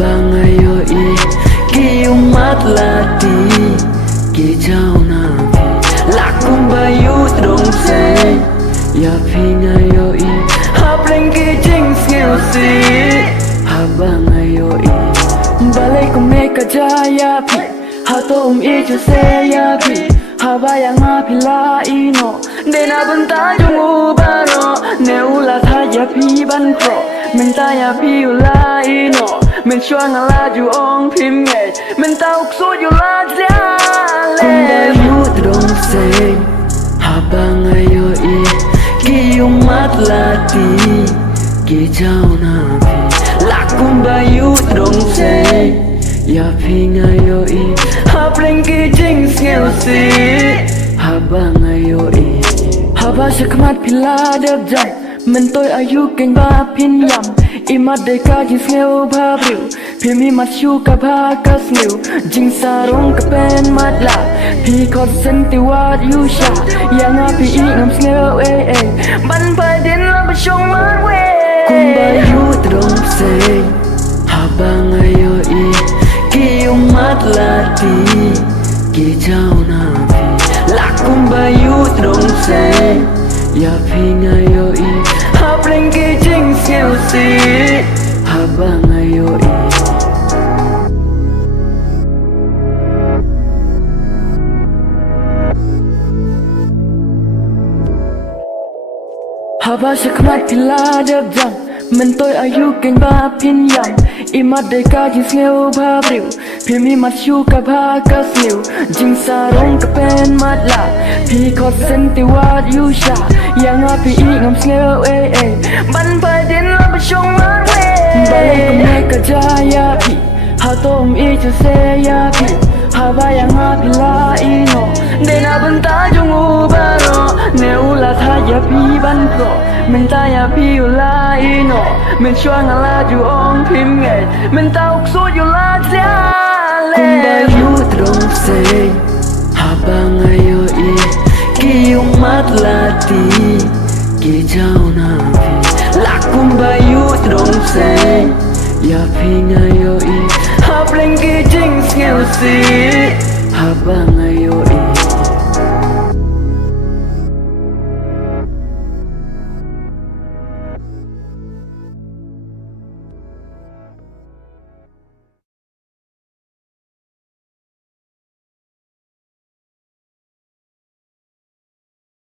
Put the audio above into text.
Habang ayo ki umat lati ki jauh nabi la Kumba iuh Tdongbsein ya phing ayo hapleng ki jing skill si habang ayo balai kumne kajaya pi hato iuh se ya pi habaya ngapi la ino dena benta jungu baro ne ula thaya pi ban Khraw mình ta ya pi ula ino mình chua ngala ju ong phim nghệ mình tao số ju la jale Kumba iuh Tdongbsein habang ayo ki umat lati ki jauh nabi la Kumba iuh Tdongbsein ya phing ayo hapleng ki jing skill si habang ayo haba shakmat pila deb jai mình tôi ayu keng ba pin yam imat de ka jing skill ba briu phimi mat shu ka ba ka sniu jing sarong ka pen mat la pi khot sen ti wat yu sha yang a pi ngam skill ban pa din la ba shong mat we Kumba iuh Tdongbsein habang ayo ki umat lati ki jauh nabi la Kumba iuh Tdongbsein ya phing ayo hapleng ki jing skill si habang ayo haba shakmat pila deb jang mình tôi ayu keng ba pin yam imat de ka jing skill ba briu phimi mat shu ka ba ka sniu jing sarong ka pen mat la pi khot sen ti wat yu sha yang a pi ngam skill ban pa din la ba shong mat we balai kumne ka jaya pi hatom iuh se ya pi haba yang a pi la ino dena benta jungu baro ne ula thaya pi ban Khraw mình ta ya pi ula ino mình chua ngala ju ong phim nghệ mình tao số ju la jale Kumba iuh Tdongbsein habang ayo ki umat lati ki jauh nabi la Kumba iuh Tdongbsein ya phing ayo hapleng ki jing skill si habang ayo